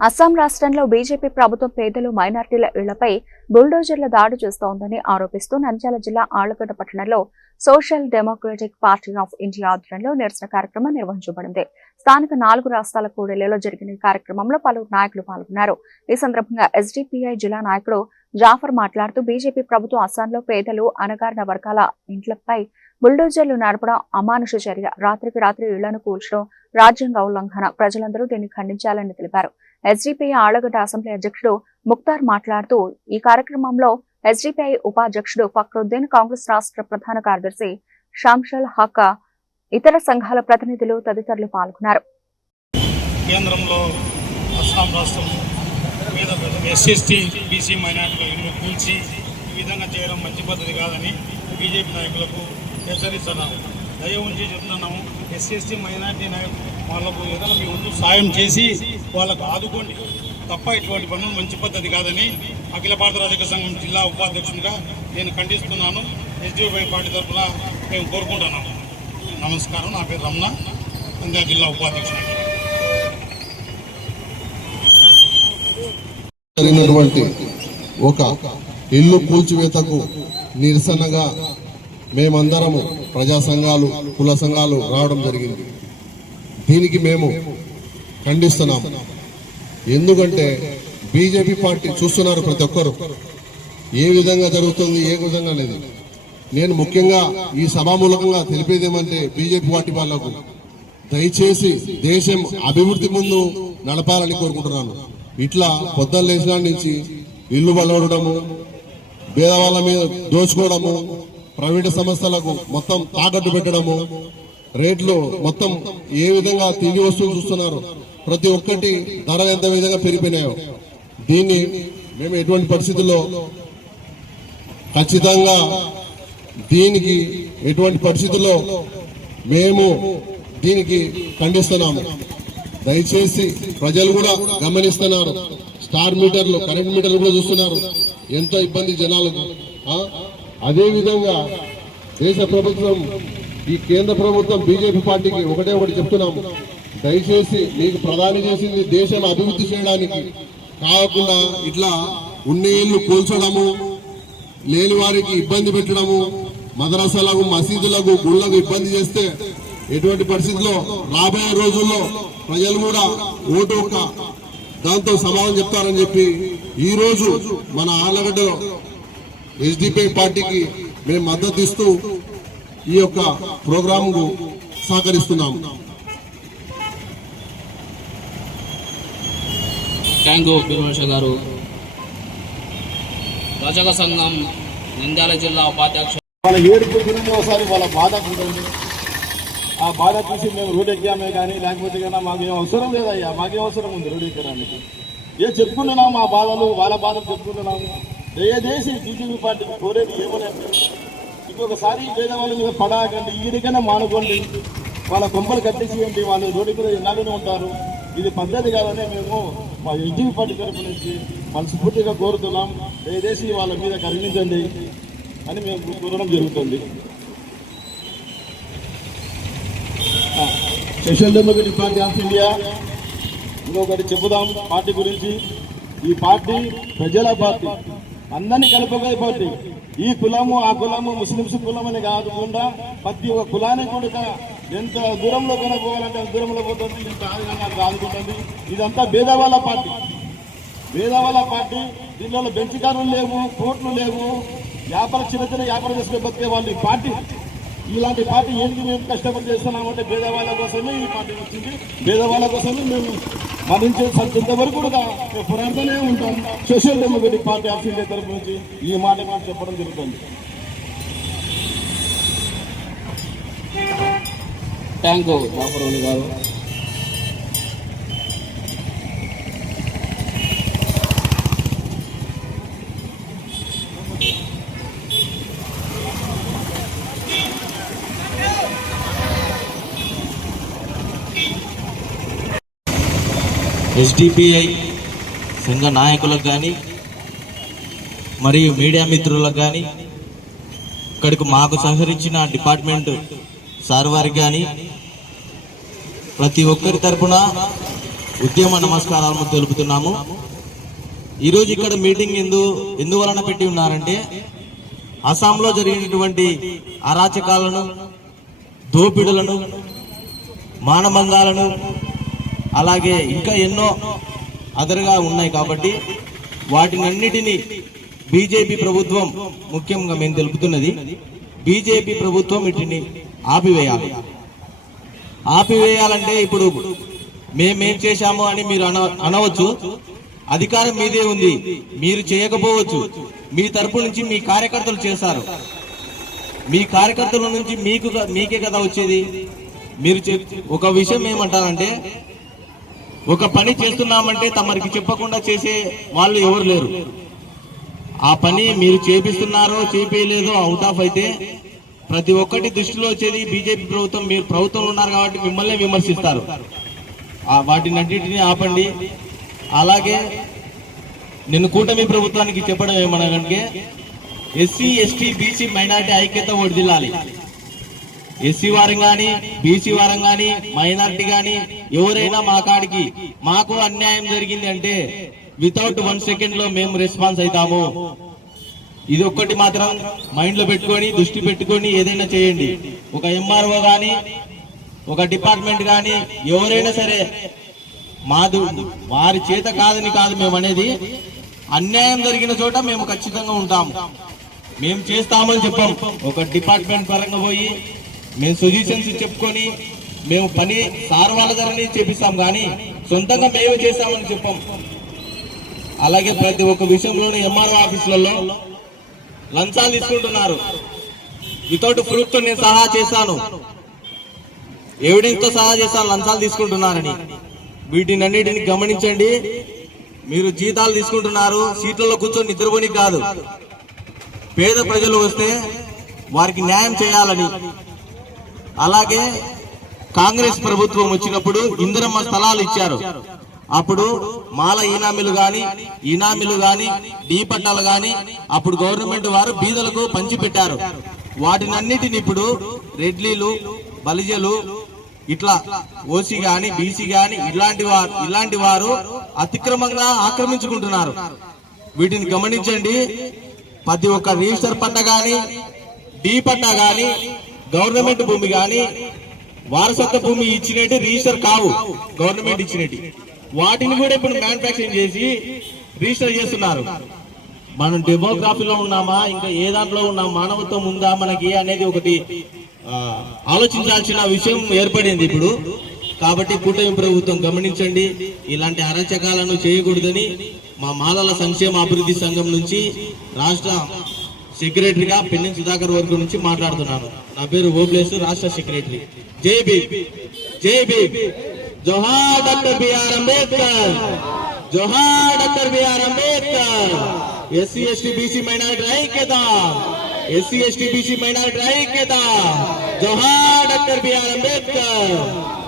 అస్సాం రాష్ట్రంలో బీజేపీ ప్రభుత్వం పేదలు మైనార్టీల ఇళ్ళపై బుల్డోజర్ల దాడి చేస్తోందని ఆరోపిస్తూ నంద్యాల జిల్లా ఆళ్ళగడ్డ పట్టణంలో Social Democratic Party of India ఆధ్వర్యంలో నిరసన కార్యక్రమం నిర్వహించబడింది. స్థానిక నాలుగు రాష్ట్రాల కూడలిలో జరిగిన కార్యక్రమంలో పలువురు నాయకులు పాల్గొన్నారు. ఈ సందర్భంగా ఎస్డిపిఐ జిల్లా నాయకుడు జాఫర్ మాట్లాడుతూ బీజేపీ ప్రభుత్వం అస్సాంలో పేదలు అనగారిన వర్గాల ఇంట్లపై బుల్డోజర్లు నడపడం అమానుష చర్య. రాత్రికి రాత్రి ఇళ్ళను కూల్చడం రాజ్యాంగ ఉల్లంఘన ప్రజలందరూ దీన్ని ఖండించాలని తెలిపారు. ఎస్డిపిఐ ఆళ్ళగడ్డ అసెంబ్లీ అధ్యక్షుడు ముక్తార్ మాట్లాడుతూ ఈ కార్యక్రమంలో ఎస్డిపిఐ ఉపాధ్యక్షుడు ఫక్రుద్దీన్ కాంగ్రెస్ రాష్ట్ర ప్రధాన కార్యదర్శి షాంషల్ హక్క ఇతర సంఘాల ప్రతినిధులు తదితరులు పాల్గొన్నారు. కేంద్రంలో అస్సాం రాష్ట్రం మీద ఎస్ఎస్టీ బీసీ మైనార్టీల ఇల్లు కూల్చి ఈ విధంగా చేయడం మంచి పద్ధతి కాదని బీజేపీ నాయకులకు హెచ్చరిస్తున్నాము. దయ ఉంచి చెప్తున్నాము ఎస్ఎస్టీ మైనార్టీ నాయకులు వాళ్ళకు ఏదైనా మీ వంతు సాయం చేసి వాళ్ళకు ఆదుకోండి. తప్ప ఇటువంటి పనులు మంచి పద్ధతి కాదని అఖిల భారత రాజక సంఘం జిల్లా ఉపాధ్యక్షునిగా నేను ఖండిస్తున్నాను. ఎస్డీవై పార్టీ తరఫున మేము కోరుకుంటున్నాము. నమస్కారం. నా పేరు రమణ. నంద్యాల జిల్లా ఉపాధ్యక్షుడు జరిగినటువంటి ఒక ఇల్లు కూల్చివేతకు నిరసనగా మేమందరము ప్రజా సంఘాలు కుల సంఘాలు రావడం జరిగింది. దీనికి మేము ఖండిస్తున్నాం. ఎందుకంటే బీజేపీ పార్టీ చూస్తున్నారు ప్రతి ఒక్కరు. ఏ విధంగా జరుగుతుంది ఏ విధంగా లేదు. నేను ముఖ్యంగా ఈ సభామూలకంగా తెలిపేది ఏమంటే బీజేపీ పార్టీ వాళ్ళకు దయచేసి దేశం అభివృద్ధి ముందు నడపాలని కోరుకుంటున్నాను. ఇట్లా పొద్దున్న లేచిన నుంచి ఇల్లు బలవడము పేదవాళ్ళ మీద దోచుకోవడము ప్రైవేట్ సంస్థలకు మొత్తం తాకట్టు పెట్టడము రేట్లు మొత్తం ఏ విధంగా తిండి వస్తువులు చూస్తున్నారు. ప్రతి ఒక్కటి ధర ఎంత విధంగా పెరిగిపోయినాయో. దీన్ని మేము ఎటువంటి పరిస్థితుల్లో ఖచ్చితంగా దీనికి ఎటువంటి పరిస్థితుల్లో మేము దీనికి ఖండిస్తున్నాము. దయచేసి ప్రజలు కూడా గమనిస్తున్నారు. స్టార్ మీటర్లు కరెంట్ మీటర్లు కూడా చూస్తున్నారు. ఎంతో ఇబ్బంది జనాలకు అదేవిధంగా దేశ ప్రభుత్వం ఈ కేంద్ర ప్రభుత్వం బీజేపీ పార్టీకి ఒకటే ఒకటి చెప్తున్నాము. దయచేసి మీకు ప్రధాని చేసింది దేశాన్ని అభివృద్ధి చేయడానికి కాకుండా ఇట్లా ఉన్న ఇల్లు కూల్చడము లేని వారికి ఇబ్బంది పెట్టడము మదరసాలకు మసీదులకు గుళ్ళకు ఇబ్బంది చేస్తే ఎటువంటి పరిస్థితుల్లో రాబోయే రోజుల్లో ప్రజలు కూడా ఓటు ఒక దాంతో సమాధానం చెప్తారని చెప్పి ఈరోజు మన ఆలగడ్డలో ఎస్డిపిఐ పార్టీకి మేము మద్దతు ఇస్తూ ఈ యొక్క ప్రోగ్రాంకు సహకరిస్తున్నాము. థ్యాంక్ యూ భీమేశ్వర గారు. రజక సంఘం నంద్యాల జిల్లా ఉపాధ్యక్షుడు. వాళ్ళ ఏడుపు గురించి ఒకసారి వాళ్ళ బాధ ఉంటుంది ఆ బాధ చూసి మేము రోడ్ ఎక్కామే కానీ లేకపోతే కానీ మాకేం అవసరం లేదయ్యా మాకేం అవసరం ఉంది రోడ్ ఎక్కడానికి ఏ చెప్పుకుంటున్నాం మా బాధలు వాళ్ళ బాధలు చెప్పుకుంటున్నాము. దయచేసి బీజేపీ పార్టీకి కోరేది ఏమనంటే ఇంకొకసారి పేదవాళ్ళ మీద పడాకండి. ఈడికైనా మానుకోండి. వాళ్ళ కొమ్మలు కట్టేసేయండి. వాళ్ళు రోడ్డు మీద ఎన్నాళ్ళనే ఉంటారు. ఇది పద్ధతి కాదని మేము మా ఎన్టీవీ పార్టీ తరపు నుంచి మనస్ఫూర్తిగా కోరుతున్నాం. దయచేసి వాళ్ళ మీద కరుణించండి అని మేము కోరడం జరుగుతుంది. Social Democratic Party of India ఇంకొకటి చెబుదాం పార్టీ గురించి. ఈ పార్టీ ప్రజల పార్టీ. అందరినీ కలుపుకునే పార్టీ ఈ కులము ఆ కులము ముస్లిమ్స్ కులం అని కాకుండా ప్రతి ఒక్క కులానికి కూడా ఎంత దూరంలో కొనకపోవాలంటే అంత దూరంలో పోతుంది ఇంత ఆదిగా ఆదుకుంటుంది ఇదంతా భేదవాళ్ళ పార్టీ. భేదవాళ్ళ పార్టీ దీనిలో బెంచికారులు లేవు కోర్టులు లేవు. వ్యాపార చిన్న చిన్న వ్యాపారం చేసుకుని బతికే వాళ్ళు ఈ పార్టీ. ఇలాంటి పార్టీ ఏంటి మేము కష్టపడి చేస్తున్నామంటే భేదవాళ్ళ కోసమే ఈ పార్టీ వచ్చింది. భేదవాళ్ళ కోసమే మేము మరణించే సత్యంత వరకు కూడా మేము పోరాడుతూనే ఉంటాం. Social Democratic Party of India తరపు నుంచి ఈ మాట మాకు చెప్పడం జరుగుతుంది. థ్యాంక్ యూ జాఫర్ గారు. ఎస్డిపిఐ సంఘ నాయకులకు కానీ మరియు మీడియా మిత్రులకు కానీ ఇక్కడికి మాకు సహకరించిన డిపార్ట్మెంట్ సార్ వారికి కానీ ప్రతి ఒక్కరి తరఫున ఉద్యమ నమస్కారాలను తెలుపుతున్నాము. ఈరోజు ఇక్కడ మీటింగ్ ఎందు ఎందువలన పెట్టి ఉన్నారంటే అస్సాంలో జరిగినటువంటి అరాచకాలను దోపిడులను మానభంగాలను అలాగే ఇంకా ఎన్నో అదరుగా ఉన్నాయి కాబట్టి వాటినన్నిటినీ బీజేపీ ప్రభుత్వం ముఖ్యంగా మేము తెలుపుతున్నది బీజేపీ ప్రభుత్వం వీటిని ఆపివేయాలి. ఆపివేయాలంటే ఇప్పుడు మేమేం చేశాము అని మీరు అన అనవచ్చు. అధికారం మీదే ఉంది. మీరు చేయకపోవచ్చు. మీ తరపు నుంచి మీ కార్యకర్తలు చేశారు. మీ కార్యకర్తల నుంచి మీకు మీకే కదా వచ్చేది. మీరు ఒక విషయం ఏమంటారంటే ఒక పని చేస్తున్నామంటే తమరికి చెప్పకుండా చేసే వాళ్ళు ఎవరు లేరు. ఆ పని మీరు చేపిస్తున్నారో చేపేయలేదో అవుట్ ఆఫ్ అయితే ప్రతి ఒక్కటి దృష్టిలో వచ్చేది బీజేపీ ప్రభుత్వం మీరు ప్రభుత్వంలో ఉన్నారు కాబట్టి మిమ్మల్ని విమర్శిస్తారు. ఆ ఆపండి. అలాగే నేను కూటమి ప్రభుత్వానికి చెప్పడం ఏమనగంటే ఎస్సీ ఎస్టీ బీసీ మైనార్టీ ఐక్యత ఒడిదిల్లాలి. ఎస్సీ వారం కానీ బీసీ వారం కానీ మైనార్టీ కానీ ఎవరైనా మా కాడికి మాకు అన్యాయం జరిగింది అంటే వితౌట్ వన్ సెకండ్లో మేము రెస్పాన్స్ అవుతాము. ఇది ఒక్కటి మాత్రం మైండ్లో పెట్టుకొని దృష్టి పెట్టుకొని ఏదైనా చేయండి. ఒక ఎంఆర్ఓ కానీ ఒక డిపార్ట్మెంట్ కానీ ఎవరైనా సరే మాదు వారి చేత కాదని కాదు మేము అనేది అన్యాయం జరిగిన చోట మేము ఖచ్చితంగా ఉంటాము. మేము చేస్తామని చెప్పాం. ఒక డిపార్ట్మెంట్ పరంగా పోయి మేము సొల్యూషన్స్ చెప్పుకొని మేము పని సార్ వాళ్ళ ధరని చేపిస్తాం కానీ సొంతంగా మేము చేస్తామని చెప్పాం. అలాగే ప్రతి ఒక్క విషయంలోనూ ఎంఆర్ఓ ఆఫీసులలో లంచాలు తీసుకుంటున్నారు. వితౌట్ ప్రూఫ్తో నేను సహా చేశాను. ఎవిడెన్స్తో సహా చేశాను లంచాలు తీసుకుంటున్నారని. వీటిని అన్నిటిని గమనించండి. మీరు జీతాలు తీసుకుంటున్నారు సీట్లలో కూర్చొని నిద్రపోని కాదు. పేద ప్రజలు వస్తే వారికి న్యాయం చేయాలని. అలాగే కాంగ్రెస్ ప్రభుత్వం వచ్చినప్పుడు ఇందిరమ్మ స్థలాలు ఇచ్చారు. అప్పుడు మాల ఈనామీలు గాని ఈనామీలు గాని డీ పట్టాలు గాని అప్పుడు గవర్నమెంట్ వారు బీదలకు పంచిపెట్టారు. వాటినన్నిటిని ఇప్పుడు రెడ్లీలు బలిజలు ఇట్లా ఓసీ గాని బీసీ గాని ఇలాంటి వారు ఇలాంటి వారు అతిక్రమంగా ఆక్రమించుకుంటున్నారు. వీటిని గమనించండి. ప్రతి ఒక్క రిజిస్టర్ పట్ట గాని డీ పట్ట గాని గవర్నమెంట్ భూమి గాని వారసత్వ భూమి ఇచ్చినట్టు రిజిస్టర్ కావు గవర్నమెంట్ ఇచ్చినట్టు. వాటిని కూడా ఇప్పుడు మ్యానుఫాక్చరింగ్ చేసి రిజిస్టర్ చేస్తున్నారు. మనం డెమోగ్రఫీలో ఉన్నామా ఇంకా ఏ దాంట్లో ఉన్నాం మానవత్వం ఉందా మనకి అనేది ఒకటి ఆలోచించాల్సిన విషయం ఏర్పడింది ఇప్పుడు. కాబట్టి కూటమి ప్రభుత్వం గమనించండి ఇలాంటి అరచకాలను చేయకూడదని మా మాలల సంక్షేమ అభివృద్ధి సంఘం నుంచి రాష్ట్ర సెక్రటరీగా పెన్నెం సుధాకర్ వర్గం నుంచి మాట్లాడుతున్నాను. నా పేరు ఓబ్లేసు రాష్ట్ర సెక్రటరీ. జై భీమ్. జై భీమ్. జోహార్ డాక్టర్ బిఆర్ అంబేద్కర్. జోహార్ doctor BR Ambedkar. SC ST BC minority ఐక్యత. ఎస్సీ ఎస్టీ బీసీ మైనారిటీ ఐక్యత. జోహార్ డాక్టర్ బిఆర్ అంబేద్కర్.